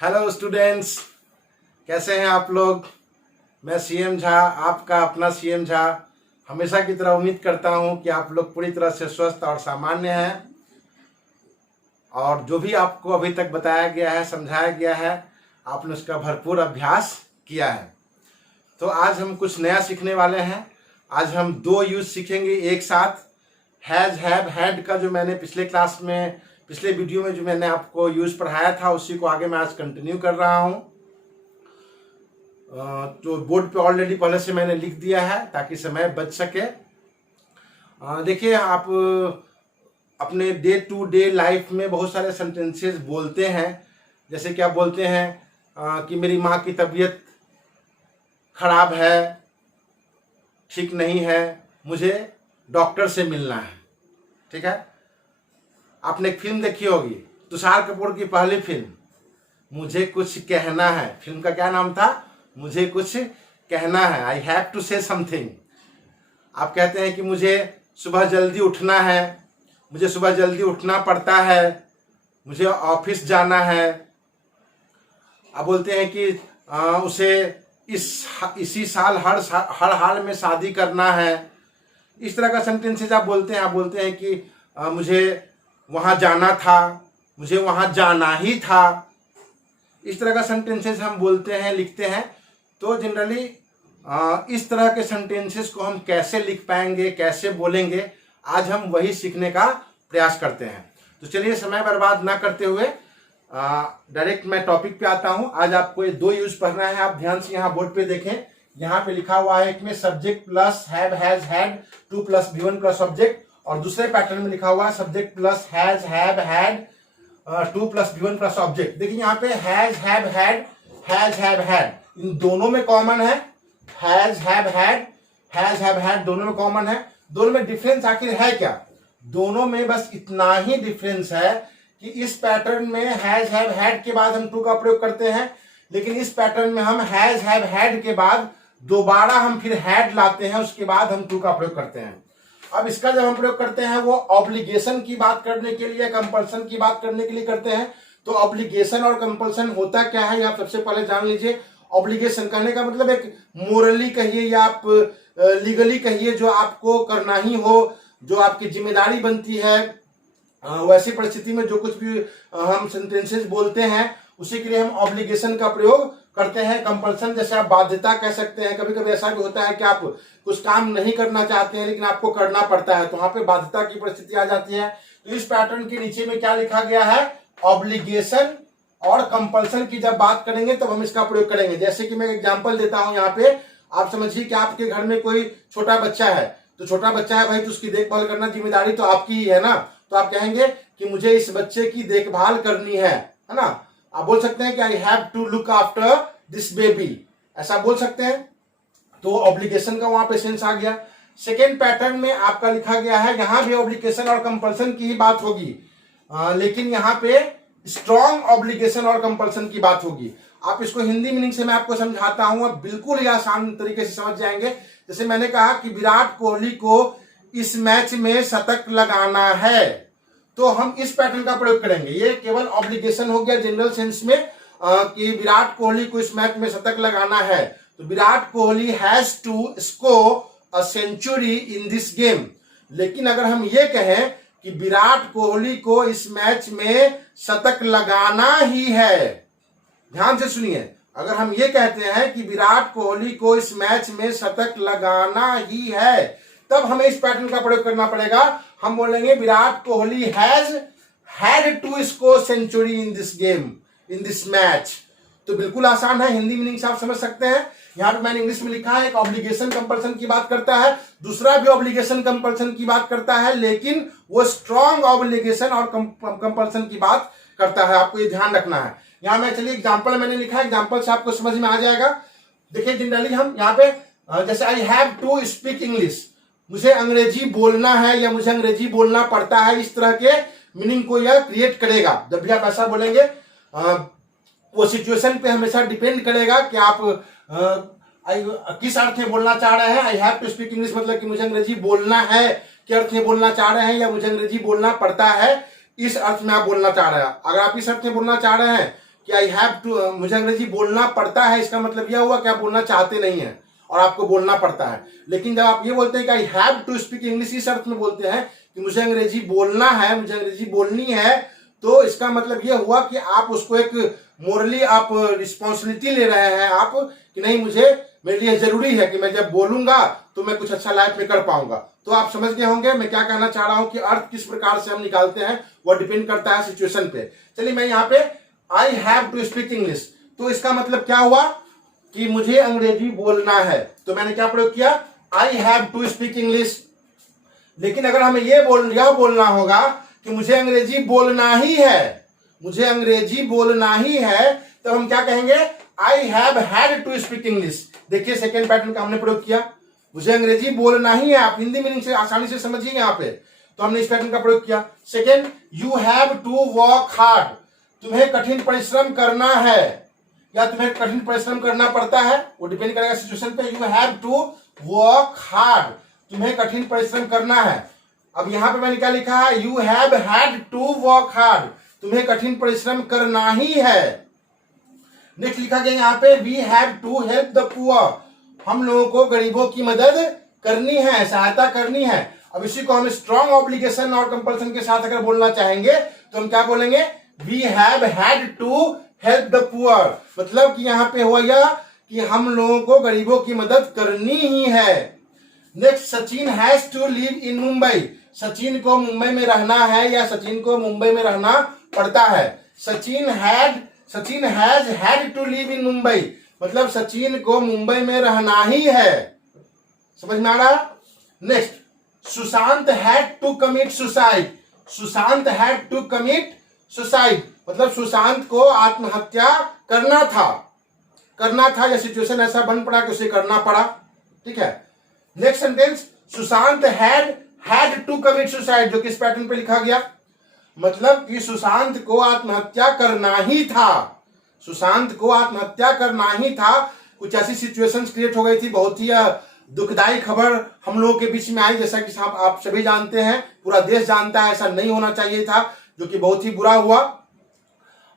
Hello students, कैसे हैं आप लोग। मैं सीएम झा, आपका अपना सीएम झा, हमेशा की तरह उम्मीद करता हूं कि आप लोग पूरी तरह से स्वस्थ और सामान्य हैं और जो भी आपको अभी तक बताया गया है, समझाया गया है, आपने उसका भरपूर अभ्यास किया है। तो आज हम कुछ नया सीखने वाले हैं। आज हम दो यूज सीखेंगे एक साथ। हैज़, हैव, हैड का जो मैंने पिछले वीडियो में जो मैंने आपको यूज पढ़ाया था, उसी को आगे मैं आज कंटिन्यू कर रहा हूं। तो बोर्ड पे ऑलरेडी पहले से मैंने लिख दिया है ताकि समय बच सके। देखिए, आप अपने डे टू डे लाइफ में बहुत सारे सेंटेंसेस बोलते हैं। जैसे कि आप बोलते हैं कि मेरी माँ की तबीयत खराब है, ठीक नहीं है, मुझे डॉक्टर से मिलना है। ठीक है। आपने एक फिल्म देखी होगी, तुषार कपूर की पहली फिल्म, मुझे कुछ कहना है। फिल्म का क्या नाम था? मुझे कुछ कहना है, I have to say something. आप कहते हैं कि मुझे सुबह जल्दी उठना है, मुझे सुबह जल्दी उठना पड़ता है, मुझे ऑफिस जाना है। आप बोलते हैं कि उसे इसी साल हर हाल में शादी करना है। इस तरह का सेंटेंसेस आप बोलते हैं। आप बोलते हैं कि मुझे वहाँ जाना था, मुझे वहाँ जाना ही था। इस तरह का सेंटेंसेस हम बोलते हैं, लिखते हैं। तो जनरली इस तरह के सेंटेंसेस को हम कैसे लिख पाएंगे, कैसे बोलेंगे, आज हम वही सीखने का प्रयास करते हैं। तो चलिए, समय बर्बाद ना करते हुए डायरेक्ट मैं टॉपिक पे आता हूं। आज आपको ये दो यूज पढ़ना है। आप ध्यान से यहाँ बोर्ड पे देखें, यहाँ पे लिखा हुआ है एक में subject plus have, has, had, to plus V1 plus object, और दूसरे पैटर्न में लिखा हुआ है subject plus has, have, had, to plus V1 plus object. देखिए यहाँ पे has, have, had, has, have, had, इन दोनों में कॉमन है। Has, have, had, has, have, had दोनों में कॉमन है। दोनों में डिफरेंस आखिर है क्या? दोनों में बस इतना ही डिफरेंस है कि इस पैटर्न में हैज, हैव, हैड के बाद हम टू का प्रयोग करते हैं, लेकिन इस पैटर्न में हम हैज, हैव, हैड के बाद दोबारा हम फिर हैड लाते हैं, उसके बाद हम टू का प्रयोग करते हैं। अब इसका जब हम प्रयोग करते हैं वो ऑब्लिगेशन की बात करने के लिए, कंपल्सन की बात करने के लिए करते हैं। तो ऑब्लिगेशन और कंपल्सन होता क्या है, आप सबसे पहले जान लीजिए। ऑब्लिगेशन कहने का मतलब एक मोरली कहिए या आप लीगली कहिए, जो आपको करना ही हो, जो आपकी जिम्मेदारी बनती है। वैसी परिस्थिति में जो कुछ भी हम सेंटेंसेस बोलते हैं, उसी के लिए हम ऑब्लिगेशन का प्रयोग करते हैं। कंपल्सन जैसे आप बाध्यता कह सकते हैं। कभी कभी ऐसा भी होता है कि आप कुछ काम नहीं करना चाहते हैं लेकिन आपको करना पड़ता है, तो वहां पे बाध्यता की परिस्थिति आ जाती है। तो इस पैटर्न के नीचे में क्या लिखा गया है? ऑब्लिगेशन और कंपल्सन की जब बात करेंगे तब हम इसका प्रयोग करेंगे। जैसे कि मैं एग्जांपल देता हूं, यहाँ पे आप समझिए कि आपके घर में कोई छोटा बच्चा है। तो छोटा बच्चा है भाई, तो उसकी देखभाल करना जिम्मेदारी तो आपकी ही है ना। तो आप कहेंगे कि मुझे इस बच्चे की देखभाल करनी है ना। आप बोल सकते हैं कि I have to look after this baby, ऐसा बोल सकते हैं। तो ऑब्लिगेशन का वहां पे सेंस आ गया। सेकेंड पैटर्न में आपका लिखा गया है, यहां भी ऑब्लिगेशन और कंपल्सन की ही बात होगी, लेकिन यहाँ पे स्ट्रॉन्ग ऑब्लिगेशन और कंपल्सन की बात होगी। आप इसको हिंदी मीनिंग से मैं आपको समझाता हूं, अब बिल्कुल ही आसान तरीके से समझ जाएंगे। जैसे मैंने कहा कि विराट कोहली को इस मैच में शतक लगाना है, तो हम इस पैटर्न का प्रयोग करेंगे। ये केवल ऑब्लिगेशन हो गया जनरल सेंस में कि विराट कोहली को इस मैच में शतक लगाना है। तो Virat Kohli has to score a century in this game. लेकिन अगर हम ये कहें कि विराट कोहली को इस मैच में शतक लगाना ही है, ध्यान से सुनिए, अगर हम ये कहते हैं कि विराट कोहली को इस मैच में शतक लगाना ही है, तब हमें इस पैटर्न का प्रयोग करना पड़ेगा। हम बोलेंगे Virat Kohli has had to score century in this game, in this match. तो बिल्कुल आसान है, हिंदी मीनिंग से आप समझ सकते हैं। यहां पे मैंने इंग्लिश में लिखा है, एक ऑब्लिगेशन कंपल्सन की बात करता है, दूसरा भी ऑब्लिगेशन कंपल्सन की बात करता है, लेकिन वो स्ट्रॉन्ग ऑब्लिगेशन और कंपल्सन की बात करता है। आपको ये ध्यान रखना है। यहां मैं चलिए एग्जांपल मैंने लिखा है, एग्जांपल से आपको समझ में आ जाएगा। देखिए जनरली हम यहाँ पे जैसे I have to speak English, मुझे अंग्रेजी बोलना है या मुझे अंग्रेजी बोलना पड़ता है, इस तरह के मीनिंग को यह क्रिएट करेगा। जब भी आप ऐसा बोलेंगे वो सिचुएशन पे हमेशा डिपेंड करेगा कि आप किस अर्थ में बोलना चाह रहे हैं। I have to speak English मतलब कि मुझे अंग्रेजी बोलना है के अर्थ में बोलना चाह रहे हैं, या मुझे अंग्रेजी बोलना पड़ता है इस अर्थ में आप बोलना चाह रहे हैं। अगर आप इस अर्थ में बोलना चाह रहे हैं कि आई हैव टू, मुझे अंग्रेजी बोलना पड़ता है, इसका मतलब यह हुआ कि आप बोलना चाहते नहीं है और आपको बोलना पड़ता है। लेकिन जब आप ये बोलते हैं कि I have to speak English, इस अर्थ में बोलते हैं कि मुझे अंग्रेजी बोलना है, मुझे अंग्रेजी बोलनी है, तो इसका मतलब यह हुआ कि आप उसको एक मोरली आप रिस्पॉन्सिबिलिटी ले रहे हैं आप, कि नहीं मुझे, मेरे लिए जरूरी है कि मैं जब बोलूंगा तो मैं कुछ अच्छा लाइफ में कर पाऊंगा। तो आप समझ गए होंगे मैं क्या कहना चाह रहा हूं कि अर्थ किस प्रकार से हम निकालते हैं वह डिपेंड करता है सिचुएशन पे। चलिए मैं यहाँ पे I have to speak English, तो इसका मतलब क्या हुआ कि मुझे अंग्रेजी बोलना है, तो मैंने क्या प्रयोग किया, I have to speak English. लेकिन अगर हमें यह बोलना होगा कि मुझे अंग्रेजी बोलना ही है, मुझे अंग्रेजी बोलना ही है, तो हम क्या कहेंगे, I have had to speak English. देखिए सेकेंड पैटर्न का हमने प्रयोग किया, मुझे अंग्रेजी बोलना ही है, आप हिंदी मीनिंग से आसानी से समझिए यहाँ पे, तो हमने इस पैटर्न का प्रयोग किया। Second, you have to work hard, तुम्हें कठिन परिश्रम करना है या तुम्हें कठिन परिश्रम करना पड़ता है, वो डिपेंड करेगा सिचुएशन पे। You have to work hard, तुम्हें कठिन परिश्रम करना है। अब यहां पे मैंने क्या लिखा है, you have had to work hard, तुम्हें कठिन परिश्रम करना ही है। नेक्स्ट लिखा गया यहाँ पे, we have to help the poor, हम लोगों को गरीबों की मदद करनी है, सहायता करनी है। अब इसी को हम स्ट्रॉन्ग ऑब्लिगेशन और कंपल्सन के साथ अगर बोलना चाहेंगे तो हम क्या बोलेंगे, we have had to help the poor, मतलब कि यहाँ पे हुआ यह कि हम लोगों को गरीबों की मदद करनी ही है। Next, Sachin has to live in Mumbai, Sachin को मुंबई में रहना है या सचिन को मुंबई में रहना पड़ता है। Sachin has had to live in Mumbai, मतलब सचिन को मुंबई में रहना ही है। समझ में आ रहा। Next, Sushant had to commit suicide, Sushant had to commit suicide, मतलब सुशांत को आत्महत्या करना था या सिचुएशन ऐसा बन पड़ा कि उसे करना पड़ा। ठीक है। Next sentence, Sushant had to commit suicide, जो किस पैटर्न पे लिखा गया, मतलब कि सुशांत को आत्महत्या करना ही था, सुशांत को आत्महत्या करना ही था। कुछ ऐसी सिचुएशंस क्रिएट हो गई थी, बहुत ही दुखदायी खबर हम लोगों के बीच में आई, जैसा कि आप सभी जानते हैं, पूरा देश जानता है, ऐसा नहीं होना चाहिए था, जो कि बहुत ही बुरा हुआ।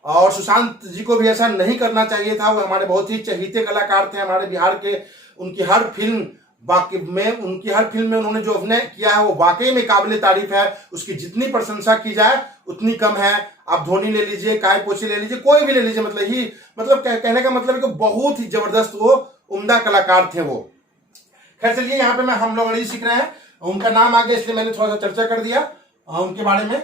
और सुशांत जी को भी ऐसा नहीं करना चाहिए था, वो हमारे बहुत ही चहेते कलाकार थे हमारे बिहार के। उनकी हर फिल्म में उन्होंने जो अभिनय किया है वो वाकई में काबिले तारीफ है, उसकी जितनी प्रशंसा की जाए उतनी कम है। आप धोनी ले लीजिए, काय पोची ले लीजिए, कोई भी ले लीजिए, मतलब कहने का मतलब है कि बहुत ही जबरदस्त वो उम्दा कलाकार थे वो। खैर चलिए, यहाँ पे हम लोग अंग्रेजी सीख रहे हैं, उनका नाम आ गया इसलिए मैंने थोड़ा सा चर्चा कर दिया उनके बारे में।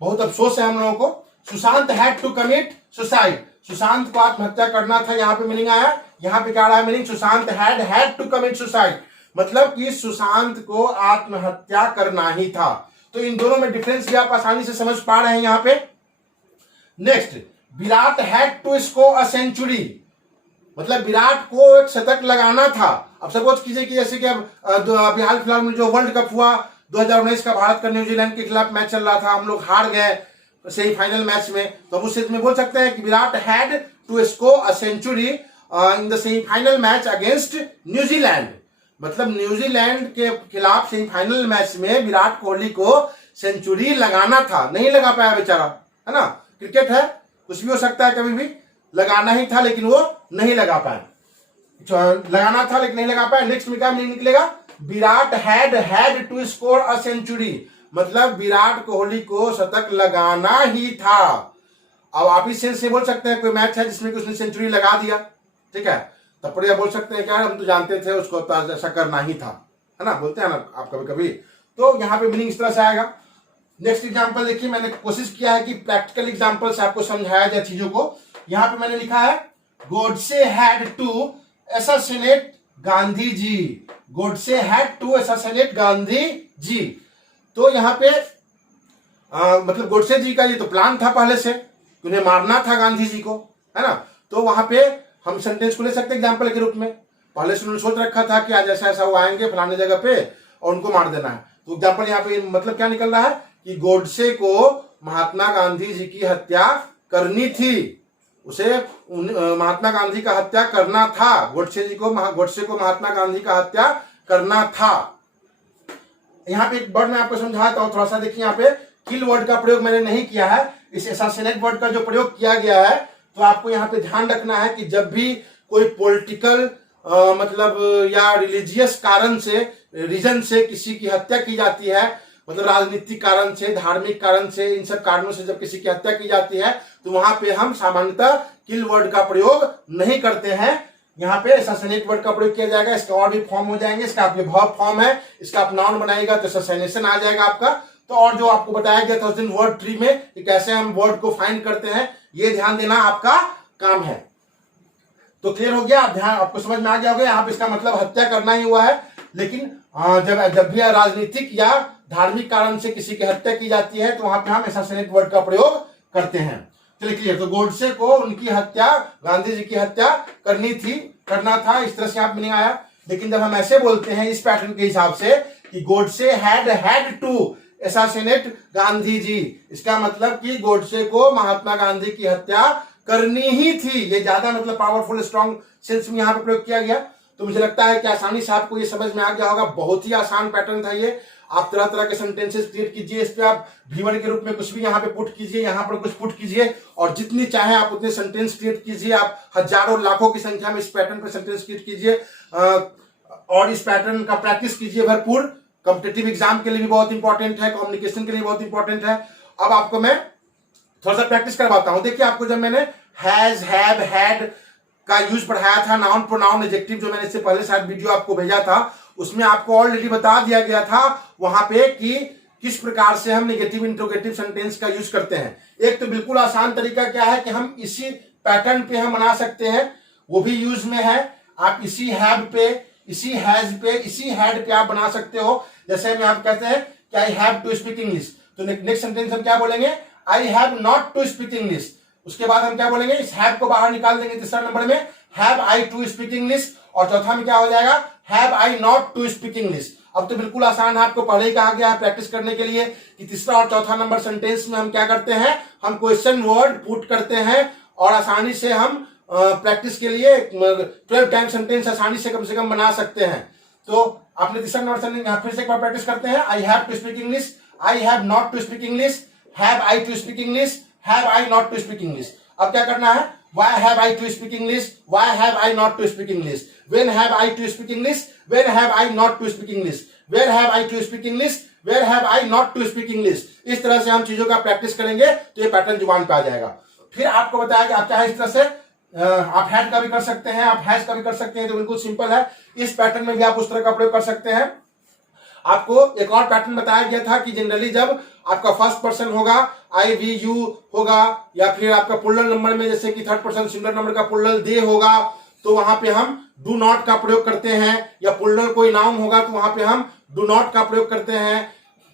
बहुत अफसोस है हम लोगों को। Sushant had to commit suicide, Sushant को आत्महत्या करना था, यहाँ पे मीनिंग आया। यहाँ पे क्या रहा है meaning, Sushant had to commit suicide, मतलब कि सुशांत को आत्महत्या करना ही था। तो इन दोनों में डिफरेंस भी आप आसानी से समझ पा रहे हैं यहाँ पे। Next, Virat had to score a century, मतलब विराट को एक शतक लगाना था। अब सपोज कीजिए कि जैसे कि अब हाल फिलहाल में जो वर्ल्ड कप हुआ 2019 का, भारत का न्यूजीलैंड के खिलाफ मैच चल रहा था, हम लोग हार गए सेमीफाइनल मैच में, तो हम उस स्थिति में बोल सकते हैं कि Virat had to score a century in the semifinal match against New Zealand, मतलब न्यूजीलैंड के खिलाफ सेमीफाइनल मैच में विराट कोहली को सेंचुरी लगाना था, नहीं लगा पाया बेचारा, है ना। क्रिकेट है, कुछ भी हो सकता है, कभी भी लगाना ही था लेकिन वो नहीं लगा पाया, लगाना था लेकिन नहीं लगा पाया। नेक्स्ट में क्या निकलेगा, Virat had to score a century, मतलब विराट कोहली को शतक लगाना ही था। अब आप इस सेंस से बोल सकते हैं कोई मैच है जिसमें उसने सेंचुरी लगा दिया, ठीक है, तब पर यह बोल सकते हैं क्या, हम तो जानते थे उसको तो ऐसा करना ही था, है ना, बोलते हैं ना आप कभी कभी। तो यहाँ पे मीनिंग इस तरह से आएगा। नेक्स्ट एग्जांपल देखिए, मैंने कोशिश किया है कि प्रैक्टिकल एग्जांपल से आपको समझाया जाए चीजों को। यहाँ पे मैंने लिखा है, Godse had to assassinate Gandhi ji, Godse had to assassinate Gandhi ji. तो यहाँ पे मतलब गोडसे जी का ये तो प्लान था पहले से, उन्हें मारना था गांधी जी को, है ना। तो वहां पे हम सेंटेंस को ले सकते हैं एग्जाम्पल के रूप में, पहले से उन्होंने सोच रखा था कि आज ऐसा ऐसा वो आएंगे फलाने जगह पे और उनको मार देना है। तो एग्जाम्पल यहाँ पे मतलब क्या निकल रहा है कि गोडसे को महात्मा गांधी जी की हत्या करनी थी, उसे महात्मा गांधी का हत्या करना था, गोडसे को महात्मा गांधी का हत्या करना था। यहाँ पे एक वर्ड मैं आपको समझाता हूँ, थोड़ा सा देखिए। यहाँ पे किल वर्ड का प्रयोग मैंने नहीं किया है, इस असैसिनेट वर्ड का जो प्रयोग किया गया है तो आपको यहाँ पे ध्यान रखना है कि जब भी कोई पॉलिटिकल मतलब या रिलीजियस कारण से, रीजन से किसी की हत्या की जाती है, मतलब राजनीतिक कारण से, धार्मिक कारण से, इन सब कारणों से जब किसी की हत्या की जाती है तो वहां पे हम सामान्यतः किल वर्ड का प्रयोग नहीं करते हैं। यहाँ पे असैसिनेट वर्ड का प्रयोग किया जाएगा। इसका और भी फॉर्म हो जाएंगे। इसका आप ये वर्ब फॉर्म है, इसका आप नाउन बनाएगा तो असैसिनेशन आ जाएगा आपका। तो और जो आपको बताया गया था उस दिन वर्ड ट्री में कि कैसे हम वर्ड को फाइंड करते हैं, ये ध्यान देना आपका काम है। तो क्लियर हो गया, ध्यान आपको समझ में आ गया होगा। यहाँ पे इसका मतलब हत्या करना ही हुआ है, लेकिन जब भी राजनीतिक या धार्मिक कारण से किसी की हत्या की जाती है तो वहां पे हम असैसिनेट वर्ड का प्रयोग करते हैं। चलिए क्लियर। तो गोडसे को उनकी हत्या, गांधी जी की हत्या करना था, इस तरह से यहाँ पे नहीं आया। लेकिन जब हम ऐसे बोलते हैं इस पैटर्न के हिसाब से कि Godse had to assassinate Gandhi ji, इसका मतलब कि गोडसे को महात्मा गांधी की हत्या करनी ही थी। ये ज्यादा मतलब पावरफुल स्ट्रॉन्ग सेंस में यहाँ पे प्रयोग किया गया। तो मुझे लगता है कि आसानी से आपको ये समझ में आ गया होगा। बहुत ही आसान पैटर्न था ये। आप तरह तरह के सेंटेंसेस क्रिएट कीजिए, इस पे आप V1 के रूप में कुछ भी यहाँ पे पुट कीजिए, यहाँ पर कुछ पुट कीजिए और जितनी चाहे आप उतने सेंटेंस क्रिएट कीजिए। आप हजारों लाखों की संख्या में इस पैटर्न पे सेंटेंस क्रिएट कीजिए और इस पैटर्न का प्रैक्टिस कीजिए भरपूर। कॉम्पिटिटिव एग्जाम के लिए भी बहुत इंपॉर्टेंट है, कम्युनिकेशन के लिए बहुत इंपॉर्टेंट है। अब आपको मैं थोड़ा सा प्रैक्टिस करवाता हूं। देखिए, आपको जब मैंने हैज, हैव, हैड का यूज पढ़ाया था, नाउन प्रोनाउन एडजेक्टिव, जो मैंने इससे पहले शायद वीडियो आपको भेजा था, उसमें आपको ऑलरेडी बता दिया गया था वहां पे कि किस प्रकार से हम नेगेटिव इंट्रोगेटिव सेंटेंस का यूज करते हैं। एक तो बिल्कुल आसान तरीका क्या है कि हम इसी पैटर्न पे हम बना सकते हैं, वो भी यूज में है। आप इसी हैव पे, इसी हैज पे, इसी हैड पे आप बना सकते हो। जैसे हम यहाँ कहते हैं कि I have to speak English, तो नेक्स्ट सेंटेंस हम क्या बोलेंगे, I have not to speak English. उसके बाद हम क्या बोलेंगे, इस हैव को बाहर निकाल देंगे तीसरा नंबर में, have I to speak English, और चौथा में क्या हो जाएगा, have I not to speak English. अब तो बिल्कुल आसान है, आपको पहले ही कहा गया है प्रैक्टिस करने के लिए कि तीसरा और चौथा नंबर सेंटेंस में हम क्या करते हैं, हम क्वेश्चन वर्ड पुट करते हैं और आसानी से हम प्रैक्टिस के लिए 12 टाइम सेंटेंस आसानी से कम बना सकते हैं। तो आपने तीसरा नंबर सेंटेंस यहाँ फिर से एक बार प्रैक्टिस करते हैं, I have to speak English, I have not to speak English, have I to speak English, have I not to speak English. अब क्या करना है, why have I to speak English, why have I not to speak English, when have I to speak English, when have I not to speak English, where have I to speak English, where have I not to speak English। इस तरह से हम चीजों का practice करेंगे तो ये pattern जुबान पे आ जाएगा। फिर आपको बताया कि आप चाहे इस तरह से आप हैड का भी कर सकते हैं, आप हैज का भी कर सकते हैं, तो बिल्कुल सिंपल है। इस पैटर्न में भी आप उस तरह का प्रयोग कर सकते हैं। आपको एक और पैटर्न बताया गया था कि जनरली जब आपका फर्स्ट पर्सन होगा, आई वी यू होगा, या फिर आपका प्लुरल नंबर में जैसे कि थर्ड पर्सन सिंगुलर नंबर का प्लुरल दे होगा, तो वहां पे हम डू नॉट का प्रयोग करते हैं। या प्लुरल कोई नाउन होगा तो वहां पे हम डू नॉट का प्रयोग करते हैं।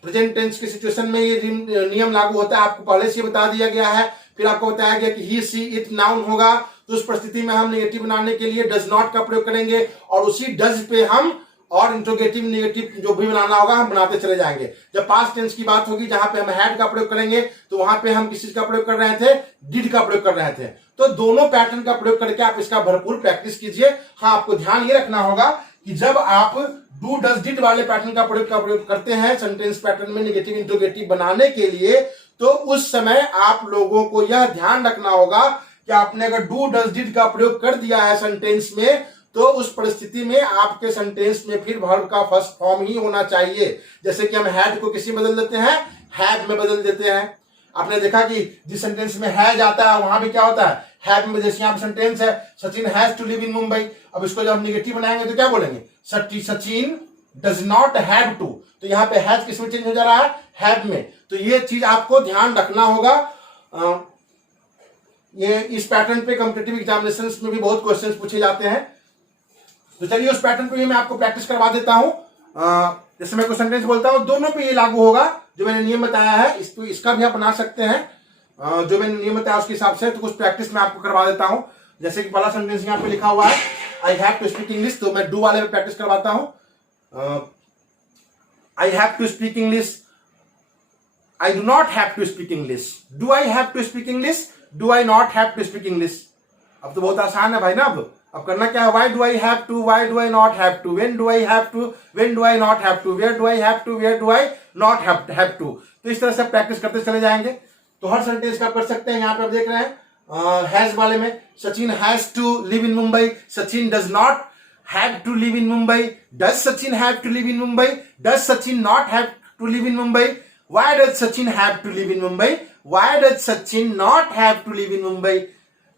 प्रेजेंट टेंस की सिचुएशन में ये नियम लागू होता है, आपको पहले से बता दिया गया है। फिर आपको बताया गया कि ही सी इट नाउन होगा, तो उस परिस्थिति में हम नेगेटिव बनाने के लिए डज नॉट का प्रयोग करेंगे और उसी डज पे हम और इंट्रोगेटिव नेगेटिव जो भी बनाना होगा हम बनाते चले जाएंगे। जब पास्ट टेंस की बात होगी जहां पे हम हैड का प्रयोग करेंगे तो वहां पे हम किस चीज का प्रयोग कर रहे थे, डिड का प्रयोग कर रहे थे। तो दोनों पैटर्न का प्रयोग करके आप इसका भरपूर प्रैक्टिस कीजिए। हाँ, आपको ध्यान ये रखना होगा कि जब आप डू डज डिड वाले पैटर्न का प्रयोग करते हैं सेंटेंस पैटर्न में नेगेटिव इंट्रोगेटिव बनाने के लिए, तो उस समय आप लोगों को यह ध्यान रखना होगा कि आपने अगर डू डज डिड का प्रयोग कर दिया है सेंटेंस में, तो उस परिस्थिति में आपके सेंटेंस में फिर वर्ब का फर्स्ट फॉर्म ही होना चाहिए। जैसे कि हम हैड को किसी बदल देते हैं, हैव में बदल देते हैं। आपने देखा कि जिस सेंटेंस में हैज आता है वहां भी क्या होता है, हैव में। जैसे यहाँ पे सेंटेंस है Sachin has to live in Mumbai, अब इसको जब हम निगेटिव बनाएंगे तो क्या बोलेंगे, Sachin does not have to. तो यहाँ पे हैज किस में चेंज हो जा रहा है, हैव में। तो ये चीज आपको ध्यान रखना होगा। ये इस पैटर्न पे कॉम्पिटिटिव एग्जामिनेशंस में भी बहुत क्वेश्चंस पूछे जाते हैं। तो चलिए उस पैटर्न पे भी मैं आपको प्रैक्टिस करवा देता हूं। जैसे मैं कोई सेंटेंस बोलता हूं, दोनों पे ये लागू होगा जो मैंने नियम बताया है। इसका भी आप बना सकते हैं जो मैंने नियम बताया उसके हिसाब से। तो कुछ प्रैक्टिस मैं आपको करवा देता हूं। जैसे कि पहला सेंटेंस यहाँ पे लिखा हुआ है, I have to speak English, तो मैं डू वाले पे प्रैक्टिस करवाता हूं। I have to speak English, I do not have to speak English, do I have to speak English, do I not have to speak English. अब तो बहुत आसान है भाई ना। अब करना क्या है, why do I have to, why do I not have to, when do I have to, when do I not have to, where do I have to, where do I not have to. तो इस तरह से practice करते चले जाएंगे। तो हर sentence का आप कर सकते हैं। यहाँ पे आप देख रहे हैं हैज वाले में Sachin has to live in Mumbai, Sachin does not have to live in Mumbai, does Sachin have to live in Mumbai, does Sachin not have to live in Mumbai, why does Sachin have to live in Mumbai, why does Sachin not have to live in Mumbai,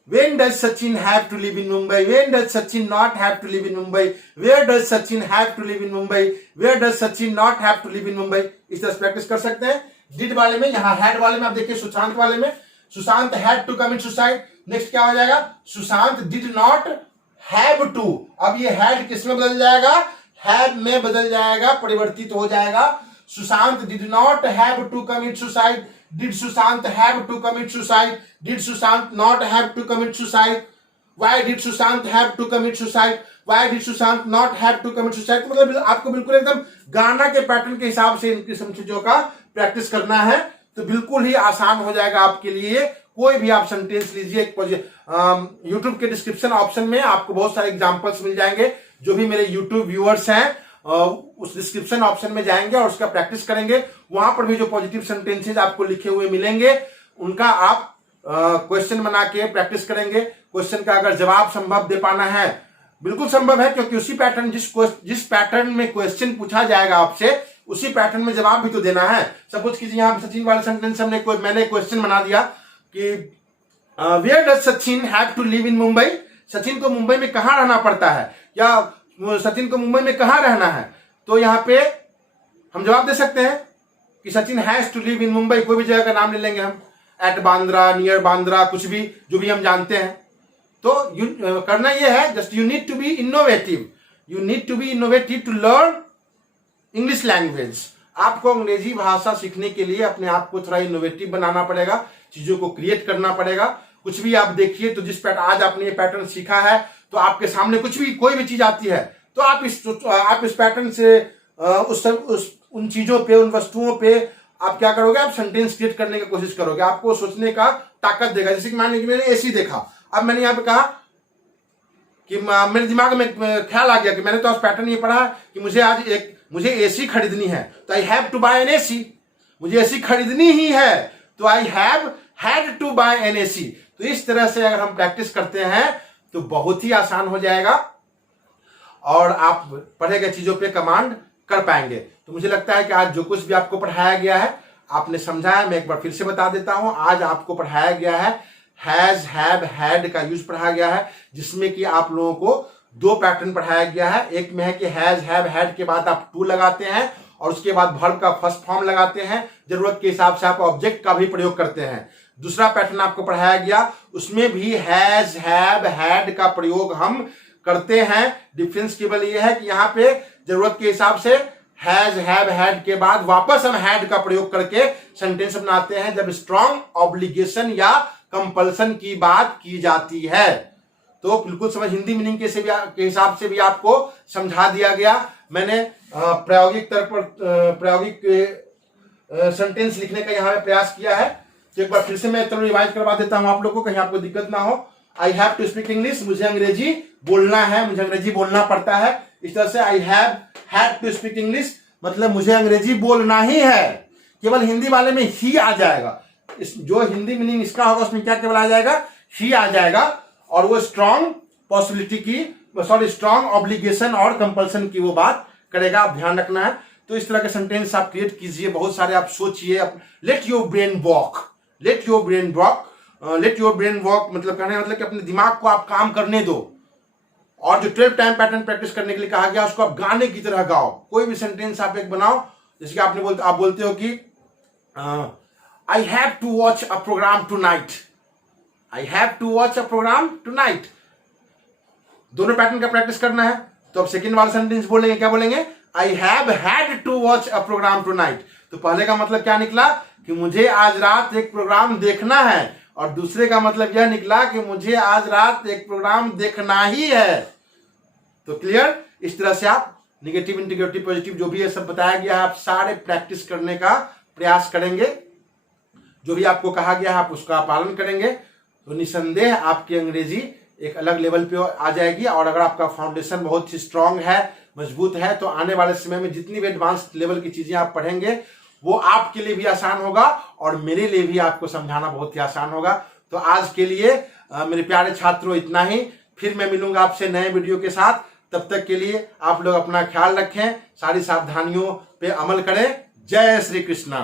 when does Sachin have to live in Mumbai, when does Sachin not have to live in Mumbai, where does Sachin have to live in Mumbai, where does Sachin not have to live in Mumbai। इस तरह से practice कर सकते हैं। Did वाले में, यहाँ had वाले में आप देखिए, सुशांत वाले में Sushant had to commit suicide, next क्या हो जाएगा, Sushant did not have to. अब ये हैड किस में बदल जाएगा, हैव में बदल जाएगा, परिवर्तित हो जाएगा। Sushant did not have to commit suicide, did Sushant have to commit suicide, did Sushant not have to commit suicide, why did Sushant have to commit suicide, why did Sushant not have to commit suicide। तो मतलब आपको बिल्कुल एकदम गाना के pattern के हिसाब से इनकी सब चीजों का प्रैक्टिस करना है, तो बिल्कुल ही आसान हो जाएगा आपके लिए। कोई भी आप सेंटेंस लीजिए, यूट्यूब के डिस्क्रिप्शन ऑप्शन में आपको बहुत सारे एग्जांपल्स मिल जाएंगे। जो भी मेरे यूट्यूब व्यूअर्स हैं उस डिस्क्रिप्शन ऑप्शन में जाएंगे और उसका प्रैक्टिस करेंगे। वहां पर भी जो पॉजिटिव सेंटेंसेज आपको लिखे हुए मिलेंगे उनका आप क्वेश्चन बना के प्रैक्टिस करेंगे। क्वेश्चन का अगर जवाब संभव दे पाना है, बिल्कुल संभव है, क्योंकि उसी पैटर्न जिस पैटर्न में क्वेश्चन पूछा जाएगा आपसे, उसी पैटर्न में जवाब भी तो देना है। सपोज कीजिए यहाँ पे सचिन वाले सेंटेंस मैंने क्वेश्चन बना दिया कि where does Sachin have to live in Mumbai, Sachin को मुंबई में कहाँ रहना पड़ता है, या सचिन को मुंबई में कहाँ रहना है। तो यहाँ पे हम जवाब दे सकते हैं कि Sachin has to live in Mumbai, कोई भी जगह का नाम ले लेंगे हम, एट बांद्रा, नियर बांद्रा, कुछ भी जो भी हम जानते हैं। तो करना यह है, just you need to be innovative, you need to be innovative to learn English language. आपको अंग्रेजी भाषा सीखने के लिए अपने आप को थोड़ा इनोवेटिव बनाना पड़ेगा, चीजों को क्रिएट करना पड़ेगा। कुछ भी आप देखिए, तो जिस पैटर्न आज आपने ये पैटर्न सीखा है, तो आपके सामने कुछ भी कोई भी चीज आती है तो आप इस पैटर्न से उन चीजों पे, उन वस्तुओं पे आप क्या करोगे, आप सेंटेंस क्रिएट करने की कोशिश करोगे। आपको सोचने का ताकत देगा। जैसे कि मान लीजिए मैंने एसी देखा, अब मैंने यहाँ पे कहा कि मेरे दिमाग में ख्याल आ गया कि मैंने तो आज पैटर्न ये पढ़ा कि मुझे एसी खरीदनी है, तो I have to buy an AC, मुझे एसी खरीदनी ही है, तो I have had to buy an AC. तो इस तरह से अगर हम प्रैक्टिस करते हैं तो बहुत ही आसान हो जाएगा और आप पढ़े गए चीजों पे कमांड कर पाएंगे। तो मुझे लगता है कि आज जो कुछ भी आपको पढ़ाया गया है आपने समझा है। मैं एक बार फिर से बता देता हूं, आज आपको पढ़ाया गया है हैज, हैव, हैड का यूज पढ़ाया गया है, जिसमें कि आप लोगों को दो पैटर्न पढ़ाया गया है। एक में है कि हैज, हैव, हैड के बाद आप टू लगाते हैं और उसके बाद वर्ब का फर्स्ट फॉर्म लगाते हैं, जरूरत के हिसाब से आप ऑब्जेक्ट का भी प्रयोग करते हैं। दूसरा पैटर्न आपको पढ़ाया गया, उसमें भी हैज, हैव, हैड का प्रयोग हम करते हैं। डिफरेंस केवल ये है कि यहाँ पे जरूरत के हिसाब से हैज, हैव, हैड के बाद वापस हम हैड का प्रयोग करके सेंटेंस बनाते हैं जब स्ट्रॉन्ग ऑब्लिगेशन या कंपल्सन की बात की जाती है। तो बिल्कुल समझ, हिंदी मीनिंग के हिसाब से भी आपको समझा दिया गया। मैंने प्रायोगिक तौर पर प्रायोगिक सेंटेंस लिखने का यहाँ पे प्रयास किया है। तो एक बार फिर से मैं चलो रिवाइज करवा देता हूँ आप लोगों को, कहीं आपको दिक्कत ना हो। I have to speak English, मुझे अंग्रेजी बोलना है, मुझे अंग्रेजी बोलना पड़ता है। इस तरह से I have had to speak English, मतलब मुझे अंग्रेजी बोलना ही है। केवल हिंदी वाले में ही आ जाएगा, जो हिंदी मीनिंग इसका होगा उसमें क्या केवल आ जाएगा, ही आ जाएगा, और वो स्ट्रॉन्ग पॉसिबिलिटी की, स्ट्रॉन्ग ऑब्लिगेशन और कंपल्सन की वो बात करेगा। आप ध्यान रखना है। तो इस तरह के सेंटेंस आप क्रिएट कीजिए, बहुत सारे आप सोचिए। Let your brain walk, let your brain walk, let your brain walk मतलब कहने मतलब कि अपने दिमाग को आप काम करने दो। और जो 12 टाइम पैटर्न प्रैक्टिस करने के लिए कहा गया उसको आप गाने की तरह गाओ। कोई भी सेंटेंस आप एक बनाओ, जैसे कि आप बोलते हो कि I have to watch a programme tonight, I have to watch a programme tonight. दोनों पैटर्न का प्रैक्टिस करना है। तो अब सेकेंड वाला सेंटेंस बोलेंगे, क्या बोलेंगे, I have had to watch a programme tonight. तो पहले का मतलब क्या निकला कि मुझे आज रात एक प्रोग्राम देखना है, और दूसरे का मतलब यह निकला कि मुझे आज रात एक प्रोग्राम देखना ही है। तो क्लियर, इस तरह से आप निगेटिव, इंटीग्रेटिव, पॉजिटिव जो भी है सब बताया गया है, आप सारे प्रैक्टिस करने का प्रयास करेंगे। जो भी आपको कहा गया है आप उसका पालन करेंगे तो निसंदेह आपकी अंग्रेजी एक अलग लेवल पे आ जाएगी। और अगर आपका फाउंडेशन बहुत ही स्ट्रांग है, मजबूत है, तो आने वाले समय में जितनी भी एडवांस लेवल की चीजें आप पढ़ेंगे वो आपके लिए भी आसान होगा और मेरे लिए भी आपको समझाना बहुत ही आसान होगा। तो आज के लिए मेरे प्यारे छात्रों इतना ही। फिर मैं मिलूंगा आपसे नए वीडियो के साथ। तब तक के लिए आप लोग अपना ख्याल रखें, सारी सावधानियों पे अमल करें। जय श्री कृष्णा।